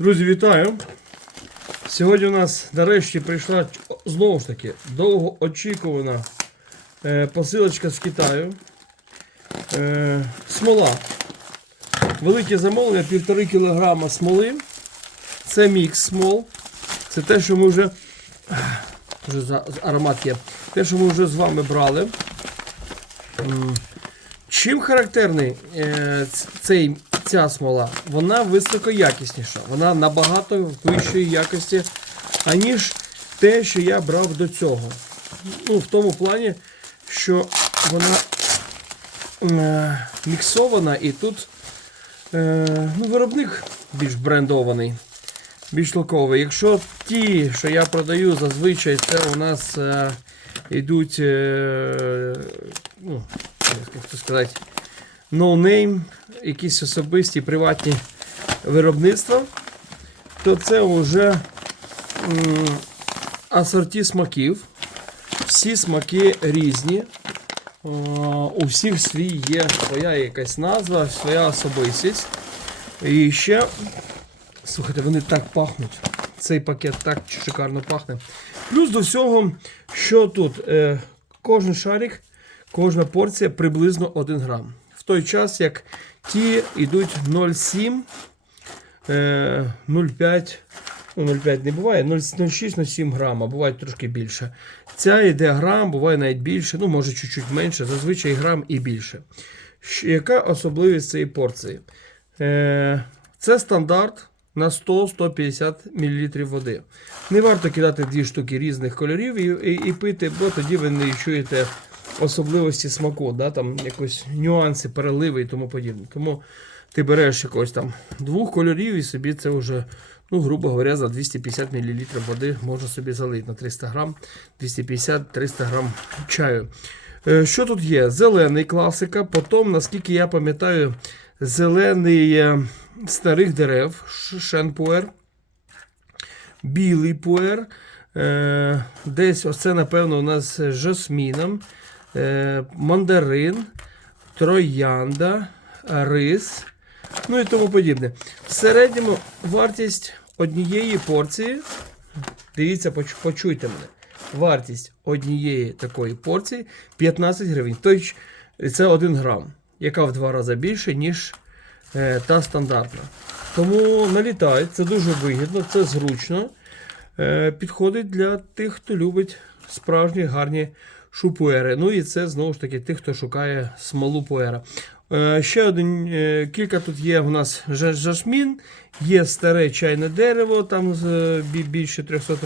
Друзі, вітаю! Сьогодні у нас нарешті прийшла знову ж таки довгоочікувана е, посилочка з Китаю. Е, смола. Велике замовлення, півтори кілограма смоли. Це мікс смол. Це те, що ми вже. Вже аромат є. Те, що ми вже з вами брали. Чим характерний е, цей, ця смола? Вона високоякісніша, вона набагато вищої якості, аніж те, що я брав до цього. Ну, в тому плані, що вона е, міксована і тут е, ну, виробник більш брендований, більш локовий. Якщо ті, що я продаю, зазвичай це у нас е, йдуть. Е, ну, як це сказати, ноунейм, якісь особисті приватні виробництва, то це вже асорті смаків. Всі смаки різні. У всіх свій є своя якась назва, своя особистість. І ще, слухайте, вони так пахнуть. Цей пакет так шикарно пахне. Плюс до всього, що тут? Е, кожен шарик Кожна порція приблизно 1 грам. Той час, як ті йдуть 0,7, е, 0,5, ну 0,5 не буває, 0,6-0,7 грама, буває трошки більше. Ця йде грам, буває навіть більше, ну може чуть-чуть менше, зазвичай грам і більше. Яка особливість цієї порції? Е, Це стандарт на 100-150 мл води. Не варто кидати дві штуки різних кольорів і, і, і пити, бо тоді ви не чуєте особливості смаку, да, там якось нюанси, переливи і тому подібне. Тому ти береш якось там двох кольорів і собі це вже, ну, грубо говоря, за 250 мл води можна собі залити на 300 грам, 250-300 грам чаю. Е, Що тут є? Зелений класика, потім, наскільки я пам'ятаю, зелений е, старих дерев, шенпуер, білий пуер. Е, десь оце, напевно, у нас з жасміном, мандарин, троянда, рис, ну і тому подібне. В середньому вартість однієї порції, дивіться, почуйте мене. Вартість однієї такої порції 15 гривень. Тобто це 1 грам, яка в два рази більше, ніж е, та стандартна. Тому налітають, це дуже вигідно, це зручно. Е, підходить для тих, хто любить справжні гарні шупуери. Ну і це знову ж таки тих, хто шукає смолу пуера. Е, ще один, е, кілька тут є у нас жа- жашмін, є старе чайне дерево, там е, більше 300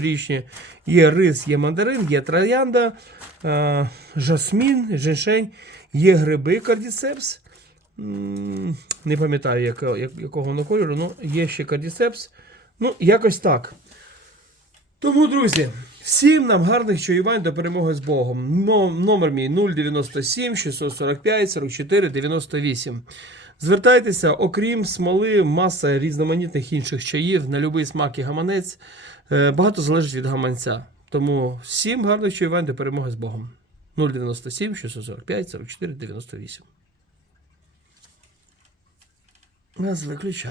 річні, є рис, є мандарин, є троянда, жасмін, женьшень, є гриби кардіцепс. Не пам'ятаю, якого воно кольору, але є ще кардіцепс. Ну, якось так. Тому, друзі, всім нам гарних чаювань до перемоги з Богом. Номер мій 097 645 44 98. Звертайтеся, окрім смоли, маса різноманітних інших чаїв на будь-який смак і гаманець. Е, Багато залежить від гаманця. Тому всім гарних чаювань до перемоги з Богом. 097 645 44 98. Нас виключають.